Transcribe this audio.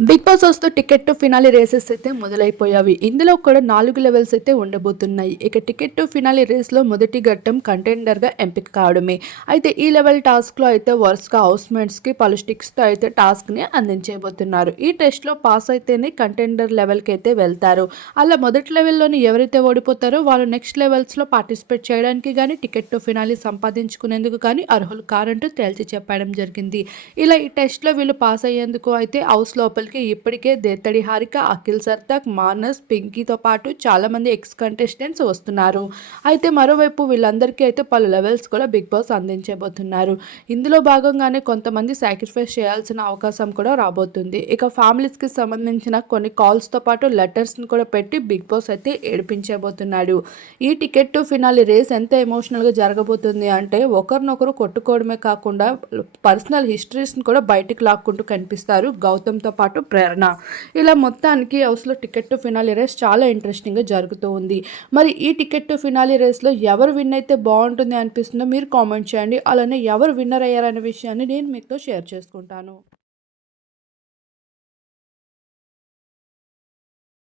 Big boss వస్తూ ticket to finale races అయితే మొదలైపోయావి. ఇందులో కూడా 4 లెవెల్స్ అయితే ఉండబోతున్నాయి. ఇక టికెట్ టు ఫినాలి రేస్‌లో మొదటి ఘట్టం కంటెండర్‌గా ఎంపిక కావడమే. అయితే ఈ లెవెల్ టాస్క్‌లో అయితే వరుసగా హౌస్‌మేట్స్‌కి పలు స్టిక్స్‌తో అయితే టాస్క్‌ని అందించేయబోతున్నారు. ఈ టెస్ట్‌లో పాస్ అయితేనే కంటెండర్ లెవెల్‌కి అయితే వెళ్తారు. అలా మొదటి లెవెల్‌లోని ఎవరైతే ఓడిపోతారో వాళ్ళు నెక్స్ట్ లెవెల్స్‌లో పార్టిసిపేట్ చేయడానికి గానీ, టికెట్ టు ఫినాలి సంపాదించుకునేందుకు కానీ అర్హులు కారంటూ తేల్చి చెప్పడం జరిగింది. ఇలా ఈ టెస్ట్‌లో వీళ్ళు పాస్ అయ్యేందుకు అయితే హౌస్ లోపలికి ఇప్పటికే దేత్తడి హారిక, అఖిల్ సర్దాక్, మానస్, పింకీతో పాటు చాలామంది ఎక్స్ కంటెస్టెంట్స్ వస్తున్నారు. అయితే మరోవైపు వీళ్ళందరికీ అయితే పలు లెవెల్స్ కూడా బిగ్ బాస్ అందించబోతున్నారు. ఇందులో భాగంగానే కొంతమంది సాక్రిఫైస్ చేయాల్సిన అవకాశం కూడా రాబోతుంది. ఇక ఫ్యామిలీస్‌కి సంబంధించిన కొన్ని కాల్స్‌తో పాటు లెటర్స్‌ని కూడా పెట్టి బిగ్ బాస్ అయితే ఏడిపించబోతున్నాడు. ఈ టికెట్ టు ఫినాలి రేస్ ఎంత ఎమోషనల్‌గా జరగబోతుంది అంటే ఒకరినొకరు కొట్టుకోవడమే కాకుండా పర్సనల్ హిస్టరీస్‌ని కూడా బయటికి లాక్కుంటూ కనిపిస్తారు గౌతమ్‌తో పాటు ప్రేరణ. ఇలా మొత్తానికి హౌస్‌లో టికెట్ టు ఫినాలి రేస్ చాలా ఇంట్రెస్టింగ్‌గా జరుగుతూ ఉంది. మరి ఈ టికెట్ టు ఫినాలి రేస్‌లో ఎవరు విన్ అయితే బావుంటుంది అనిపిస్తుందో మీరు కామెంట్ చేయండి. అలానే ఎవరు విన్నర్ అయ్యారనే విషయాన్ని నేను మీతో షేర్ చేసుకుంటాను.